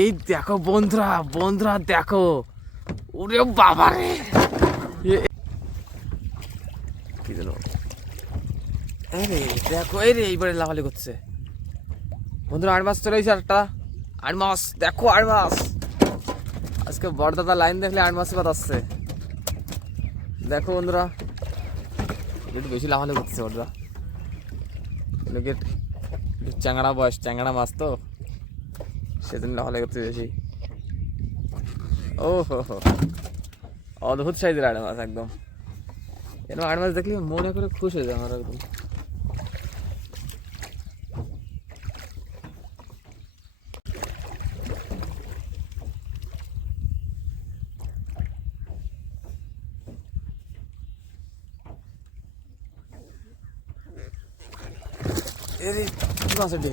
এই দেখো বন্ধুরা, বন্ধুরা দেখো, ওরে বাবা রে, কি যেন আরে দেখো, এই রে এইবারে লাফালি করছে বন্ধুরা। 8 মাস চলে এসেছে, একটা 8 মাস দেখো, 8 মাস। আজকে বড়দাদা লাইন দেখলে 8 মাসে বাদ আসছে। দেখো বন্ধুরা, একটু বেশি লাফালি করতেছে বড়দা, চ্যাংড়া বয়স, চ্যাংড়া মাছ তো সেদিন লাফালি করতে বেশি। ও হো হো, অদ্ভুত সাইজের 8 মাছ একদম। এরকম 8 মাছ দেখলে মনে করে খুশি হয়ে যায় আমার একদম। কি মাছ এটি?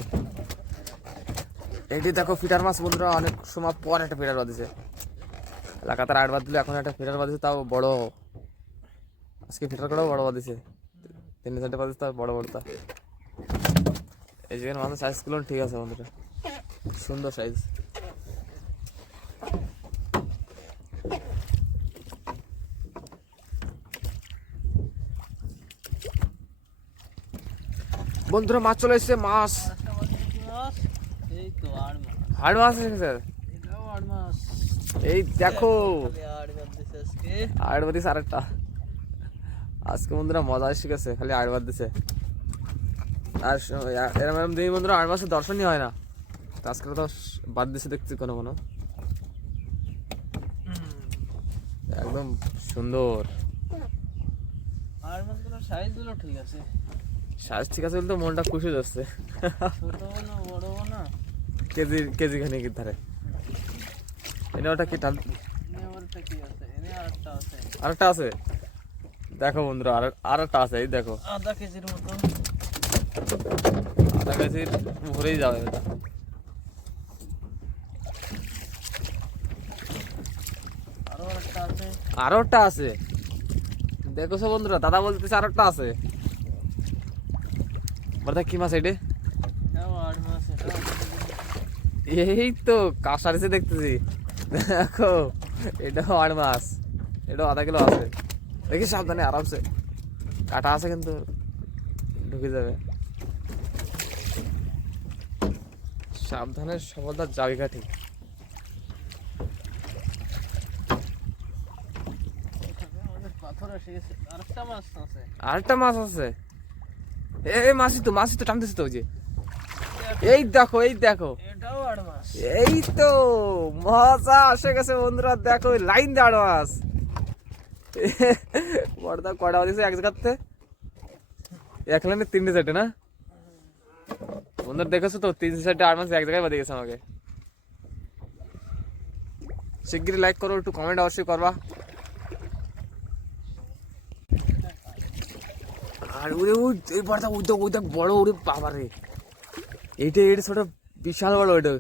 এটি দেখো ফিটার মাছ বন্ধুরা, অনেক সময় পর একটা ফিটার বাঁধেছে। লাগাতার 8 বার দিলে এখন একটা ফিটার বাঁধেছে, তাও বড়। আজকে ফিটার করেও বড় বাঁধেছে, 3-4টে বাঁধেছে, তাও বড় বড়। তা এই যেখানে মাছের সাইজগুলো ঠিক আছে বন্ধুরা, সুন্দর সাইজ। বন্ধুরা মাছ চলে এসছে, মাছ। হাড় মাছ এসেছে, এই দেখো, আড় বাদিস আরেকটা। আজকে বন্ধুরা মজা শিখেছে, খালি 8 বার দিছে। আর এরম দিন বন্ধুরা 8 মাসের দর্শনই হয় না, আজকে তো বাদ দিছে দেখছি কোনো কোনো। একদম সুন্দর সাইজ, ঠিক আছে বলতে মনটা খুশি হয়ে যাচ্ছে। কেজি খানিক ধারে এনে ওটা কি আরেকটা আছে। দেখো বন্ধুরা, আরেকটা আছে, এই দেখো আধা কেজির ভরেই যাবে এটা। আরো একটা আছে, দেখো বন্ধুরা, দাদা বলতেছে আরো একটা আছে। বড়দা কি মাছ এটা? এই তো কাঁসার এসে দেখতেছি, দেখো এটাও 8 মাছ, এটাও আধা কিলো আছে। দেখি সাবধানে, আরামসে কাটা আছে কিন্তু ঢুকে যাবে। সাবধানে সফলতার চাবিকাঠি। আরেকটা মাছ আছে, এই মাছই তো টানতেছে তো, যে এই দেখো, এই দেখো, এই তো মজা আসে গেছে বন্ধুরা। দেখো লাইন দিয়ে 8 মাছ। বড়দা কটা বাজেছে এক জায়গাতে? এক লাইনে 3-4টে না বন্ধুরা, দেখেছো তো 3-4টে 8 মাছ এক জায়গায় বাঁধে গেছে আমাকে। শিগগিরই লাইক করো, একটু কমেন্ট অবশ্যই করবা। আর ওরে ওই বড়দা, ওই দেখ বড়, ওরে বাবা রে, এইটা ছোট বিশাল বড়। ওইটা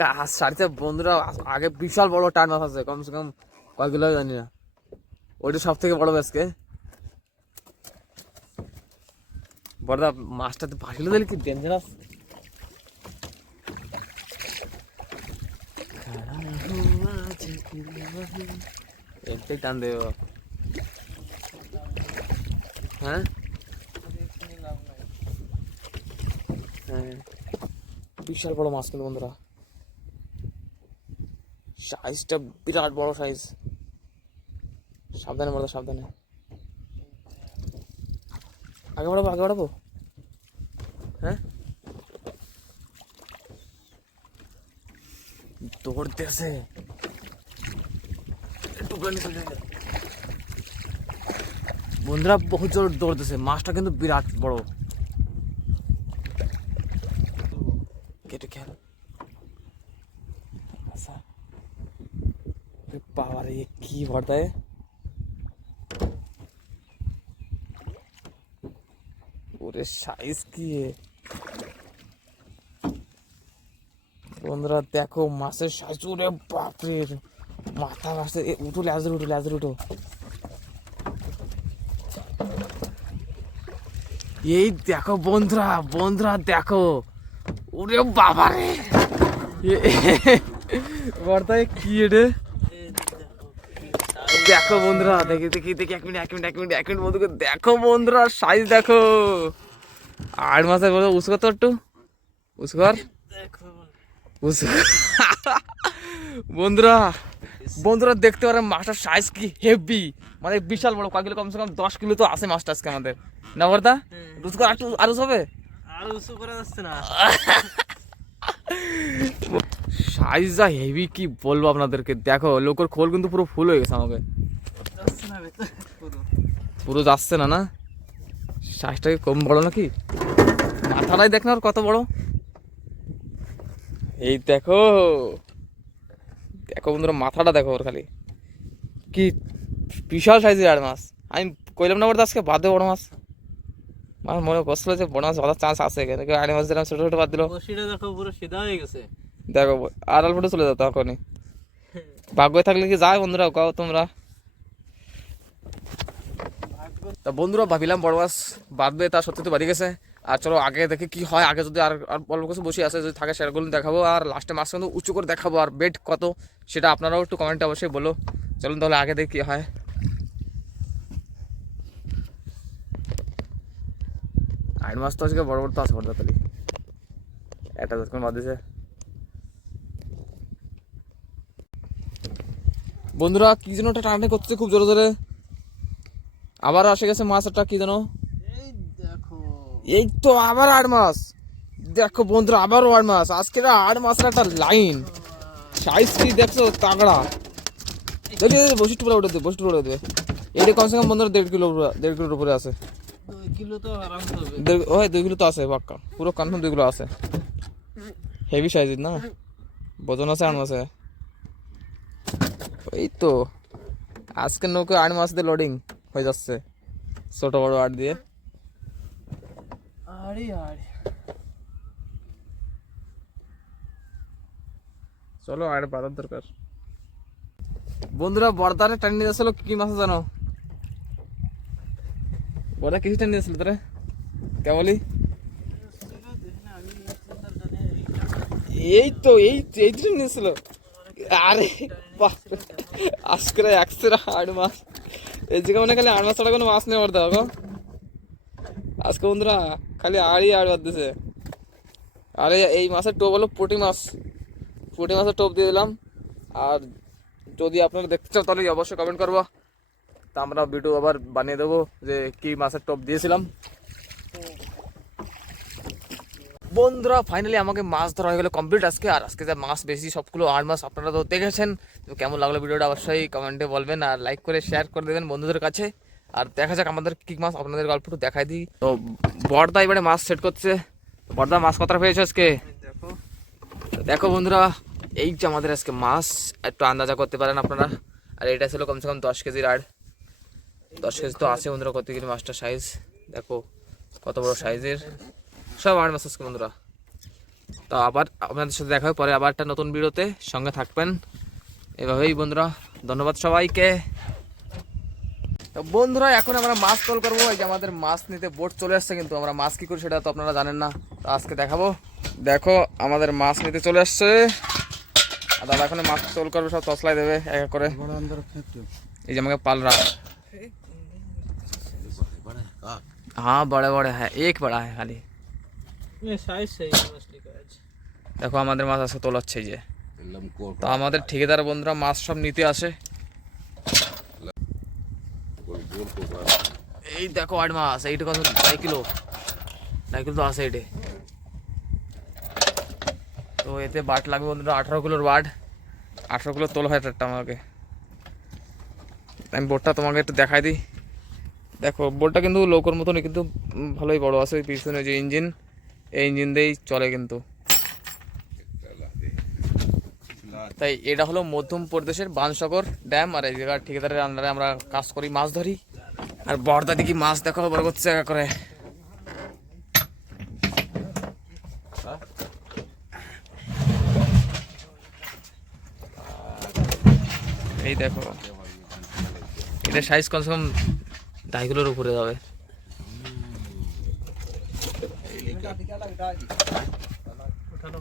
কাজ সারিতে বন্ধুরা, আগে বিশাল বড় টান মাছ আছে, কমসে কম কয় কিলো জানি না। ওইটা সব থেকে বড় আজকে। বড়দা মাছটা তো ভাসিলে দিলে কি ডেঞ্জারাস। একটাই টান দেব। হ্যাঁ হ্যাঁ, বিশাল বড় মাছ কিন্তু বন্ধুরা, সাইজটা বিরাট বড় সাইজ। সাবধানে বড়দা, সাবধানে। আগে বাড়াবো। হ্যাঁ, দৌড়তেছে, বন্ধুরা বহুত জোর দৌড়তেছে। মাছটা কিন্তু বিরাট বড়, কেটে খেয়াল। আচ্ছা বাবা রে, কি ভরতায় ওরে, সাইজ কি বন্ধুরা। দেখো মাছের সাইজ, ওরে বাপরে, মাথা আসছে। উঠো লেজের উঠো। এই দেখো বন্ধুরা, দেখো, ওরে বাবা রে, বর্তায় কি এটা? দেখো বন্ধুরা, দেখি দেখি দেখি, এক মিনিট বন্ধুকে দেখো বন্ধুরা, সাইজ দেখো। 8 মাসের বড়। উসকর তো একটু, উসকর বন্ধুরা, বন্ধুরা দেখতে পারেন মাছটার সাইজ কি হেভি, মানে বিশাল বড়। কয় কিলো? কমসে কম 10 কিলো তো আছে মাছটা আজকে আমাদের, না বর্তা? উসকর আর হবে, আর উঁচু করা যাচ্ছে না। সাইজটা হেভি, কি বলবো আপনাদেরকে। দেখো লোকের খোল কিন্তু পুরো ফুল হয়ে গেছে আমাকে, যাচ্ছে না ভেতরে পুরো যাচ্ছে না। না সাইজটা কি কম বড় নাকি? মাথাটাই দেখ না আর কত বড়। এই দেখো, দেখো বন্ধুরা, মাথাটা দেখো ওর, খালি কি বিশাল সাইজের 8 মাছ। আমি কইলাম না বলতে আজকে বাদ দেবো বড় মাছ। আমার মনে করছিল যে বড় মাছ বাঁধার চান্স আছে, কিন্তু 8 মাছ দিলাম, ছোট ছোট বাদ দিল। বসিটা দেখো পুরো সিধা হয়ে গেছে। দেখো আর অল্পটা চলে যেত এখনই। ভাগ্যে থাকলে কি যায় বন্ধুরা, কাও তোমরা। তা বন্ধুরা ভাবিলাম বড় মাছ বাঁধবে, তা সত্যি তো বাড়ি গেছে। আর চলো আগে দেখে কি হয়, আগে যদি আর অল্প কিছু বসে আছে যদি থাকে সেগুলো দেখাবো, আর লাস্টে মাছ কিন্তু উঁচু করে দেখাবো। আর বেড কত সেটা আপনারাও একটু কমেন্টে অবশ্যই বলো। চলুন তাহলে আগে দেখি কি হয়। আট মাছ তো আজকে বড় বড় তো আছে বড় তাহলে, একটা যতক্ষণ বাদ দিছে। বন্ধুরা কি যেন একটা টানাটানি করছে খুব জোরে জোরে, আবার আসে গেছে মাছ একটা, কি যেন। এই দেখো, এই তো আবার 8 মাছ। দেখো বন্ধুরা আবারও 8 মাছ। আজকে 8 মাছের একটা লাইন, সাইজ কি দেখছো তাগড়া। দেখি বসি টুকরা উঠে দেবে, বসি টুকরা উঠে দেবে। এটা কমসে কম বন্ধুরা 1.5 কিলোর উপরে আছে। 2 কিলো তো আরামসে হবে। 2 কিলো তো আছে পাক্কা, পুরো কনফার্ম 2 কিলো আছে। হেভি সাইজের না, ওজন আছে 8 মাসে। এই তো আজকে নৌকে 8 মাছ দিয়ে লোডিং হয়ে যাচ্ছে, ছোট বড় 8 দিয়ে। আরে আরে, চলো আর বাঁধার দরকার। বন্ধুরা বর্দারে টানি নিয়ে আসলো, কি মাছ জানো? বর্দা কিছু টানি নিয়েছিল তোরে কেবলই। এই তো এই দুটো নিয়েছিল। আরে বাহ, আজকে একশো 8 মাছ। এই জায়গা মানে খালি 8 মাছ ছাড়া কোনো মাছ নেই বর্দা গো আজকে বন্ধুরা, খালি আড়ই বাদ দিছে। আরে এই মাছের টোপ হলো পুঁটি মাছ, পুঁটি মাছের টোপ দিয়ে দিলাম। আর যদি আপনারা দেখতে চাও তাহলে অবশ্যই কমেন্ট করবো, তা আমরা ভিডিও আবার বানিয়ে দেবো যে কি মাছের টোপ দিয়েছিলাম। বন্ধুরা ফাইনালি আমাকে মাছ ধরা হয়ে গেলো কমপ্লিট আজকে। আর আজকে যা মাছ বেশি সবগুলো 8 মাছ আপনারা তো দেখেছেন। তো কেমন লাগলো ভিডিওটা অবশ্যই কমেন্টে বলবেন, আর লাইক করে শেয়ার করে দেবেন বন্ধুদের কাছে। আর দেখা যাক আমাদের কি মাছ, আপনাদের গল্প একটু দেখাই দিই। তো বর্দা এবারে মাছ সেট করছে। বর্দা মাছ কতটা পেয়েছে আজকে? দেখো দেখো বন্ধুরা, এই যে আমাদের আজকে মাছ, একটু আন্দাজা করতে পারেন আপনারা। আর এটা ছিল কমসে কম 10 কেজির আড়, 10 কেজি তো আছে বন্ধুরা। কত কেজি মাছটার সাইজ দেখো, কত বড় সাইজের, সব 8 মাছ আজকে বন্ধুরা। তো আবার আপনাদের সাথে দেখা হবে পরে আবার একটা নতুন ভিডিওতে, সঙ্গে থাকবেন এভাবেই বন্ধুরা। ধন্যবাদ সবাইকে। তো বন্ধুরা এখন আমরা মাছ তোল করবো। এই যে আমাদের মাছ নিতে বোট চলে আসছে, কিন্তু আমরা মাছ কি করি সেটা তো আপনারা জানেন না, তো আজকে দেখাবো। দেখো আমাদের মাছ নিতে চলে আসছে, আর দাদা এখন মাছ তোল করবে, সব তসলাই দেবে এক এক করে। এই যে আমাকে पाल रहा है। हाँ बड़े बड़े है, एक बड़ा है खाली। সাইজ সেই মছলি का आज দেখো আমাদের মাছ আজকে তোলাচ্ছে এই যে। তো আমাদের ঠিকাদার বন্ধুরা মাছ সব নিতে আসে। এই দেখো 8 মাছ, এইটা কত 2 কিলো, 2 কিলো তো আছে এইটে। তো এতে বাট লাগবে বন্ধুরা 18 কিলোর বাট, 18 কিলো তোল হয় একটা আমাকে। আমি বোটটা তোমাকে একটু দেখাই দিই। দেখো বোটটা কিন্তু লোকর মতনই, কিন্তু ভালোই বড় আছে। ওই পিছনে যে ইঞ্জিন, এই ইঞ্জিন দিয়েই চলে কিন্তু। তাই এটা হলো মধ্যপ্রদেশের বানসাগর ড্যাম, আর এই জায়গার ঠিকাদারের আন্ডারে আমরা কাজ করি, মাছ ধরি। আর বর্দা দেখি মাছ দেখো বড় করছে একা করে। এই দেখো এটা সাইজ কমসে কম 2.5 কিলোর উপরে যাবে। উঠানো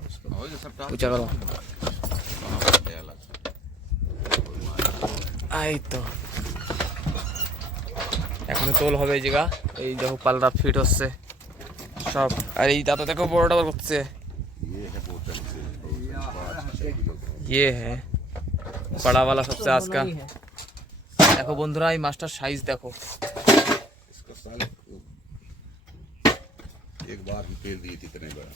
উঁচা করো। এই তো এখন তোল হবে এই জায়গা, এই দেখো পালটা ফিট হচ্ছে সব। আর এই দাদা দেখো বড়টা করছে, ये है बड़ा वाला सबसे आज का। देखो बंधुरा ये मास्टर साइज देखो, इसका साल एक बार ही तेल दी थी इतने बड़ा।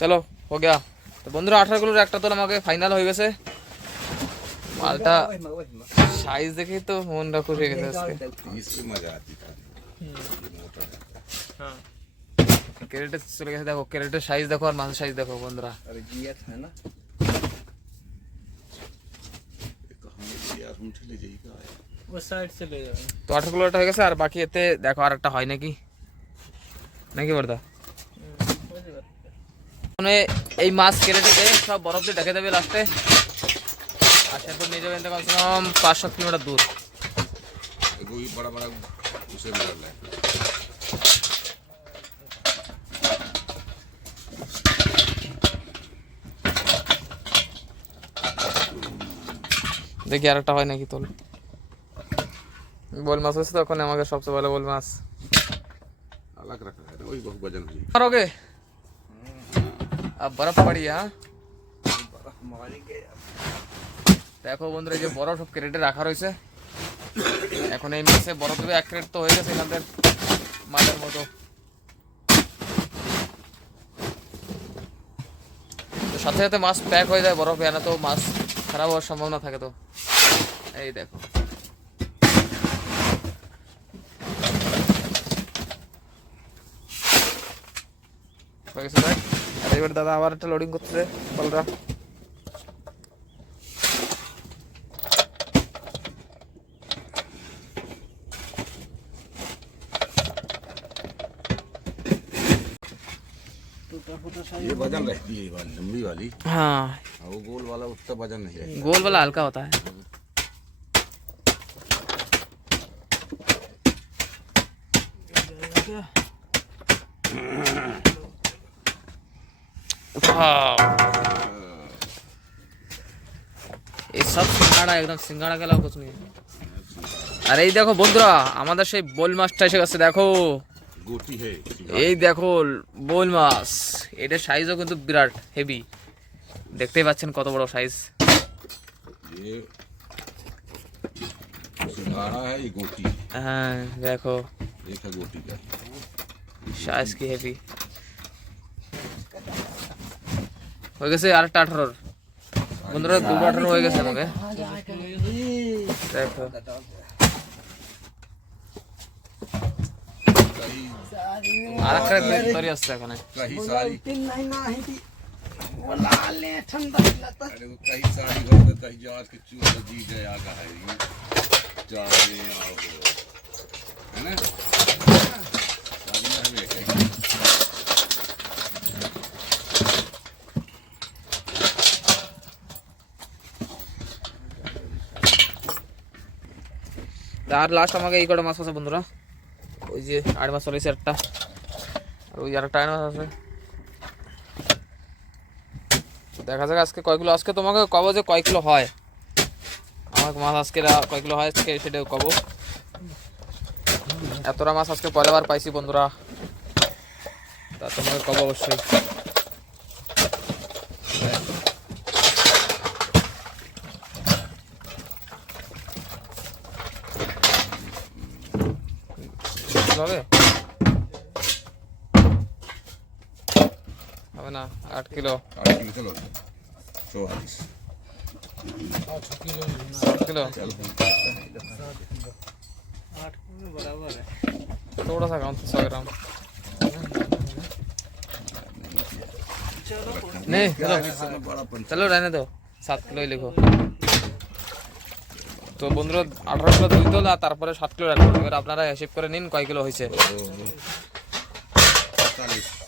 चलो हो गया। तो बंधुरा 18 किलोर একটা তোল আমাকে ফাইনাল হয়ে গেছে। মালটা সাইজ দেখে তো মনটা খুশি হয়ে গেছে আজকে। इससे मजा आती था ये मोटर है। हाँ ক্যারেটে চলে গেছে, দেখো ক্যারেটের সাইজ দেখো আর মাছের সাইজ দেখো বন্ধুরা। ये कहाँ यार हम चले जाइएगा उस साइड से ले जाओ। তো 18 কিলোটা হয়ে গেছে, আর বাকি এতে দেখো আর একটা হয় নাকি নাকি বর্দা। মানে এই মাছ ক্যারেটে দিয়ে সব বরফ দিয়ে ঢেকে দেবে লাস্টে, আর সেরপর নিয়ে যাবেন কমসে কম 5-7 কিলোমিটার দূর। वो भी बड़ा बड़ा उसे मिल रहा है। দেখি আর একটা হয় নাকি তোল। बोल माছ হচ্ছে তো এখন আমাকে সবচেয়ে ভালো बोल মাছ। अलग रखा है वही बहुत वजन है। मारोगे अब बर्फ पड़ी है। দেখো বন্ধুরা এই যে বরফ সব ক্রেটে রাখা রয়েছে, এখন এই মাছে বরফ দেবে। 1 ক্রেট তো হয়ে গেছে এখানকার মাছের মতো। তো সাথে সাথে মাছ প্যাক হয়ে যায় বরফে, না তো মাছ খারাপ হওয়ার সম্ভাবনা থাকে। তো এই দেখো হয়ে গেছে দেখ। আর এবার দাদা আবার একটা লোডিং করতেছে বলরা। ये वजन रहती है ये वाली लंबी वाली, हाँ और वो गोल वाला उतना वजन नहीं है। गोल वाला हल्का होता है। ये सब সিঙ্গাড়া, একদম সিঙ্গাড়া গেলাও কিছু নেই। আর এই দেখো বন্ধুরা আমাদের সেই বোল মাছটা এসে গেছে দেখো। गोटी है এই দেখো বোল মাছ, এটার সাইজও কিন্তু বিরাট হেভি, দেখতেই পাচ্ছেন কত বড় সাইজ। ये सिंघाड़ा है, ये गोटी। হ্যাঁ দেখো एक है गोटी का। সাইজ কি হেভি। হয়ে গেছে আরেকটা 18 বন্ধুরা, দুটো 18 হয়ে গেছে আমাকে। দেখো আর একটা তৈরি আসছে এখানে। कहीं सारी अरे वो कहीं सारी घर में कहीं जहाज के चूहे जी गए आगा है ये जाने आओ है ना सारी में कहीं আর লাস্ট আমাকে এই কটা মাছ আছে বন্ধুরা, ওই যে আট মাছ চলেছে একটা, আর ওই আর একটা আট মাছ আছে। দেখা যাক আজকে কয় কিলো, আজকে তোমাকে কব যে কয় কিলো হয়, আমার মাছ আজকে কয় কিলো হয় আজকে সেটাও কব। এতটা মাছ আজকে পরের বার পাইছি বন্ধুরা, তা তোমাকে কব অবশ্যই। হবে হবে না 8 কিলো 8 किलो चलो 44 7 किलो चल 8 में बराबर है। थोड़ा सा कम 100 ग्राम नहीं चलो बड़ा चलो रहने दो 7 किलो ही लिखो। তো বন্ধুরা 18 কিলো দুই তোলা, তারপরে 7 কিলো রাখবো। এবার আপনারা হিসাব করে নিন কয় কিলো হয়েছে। 45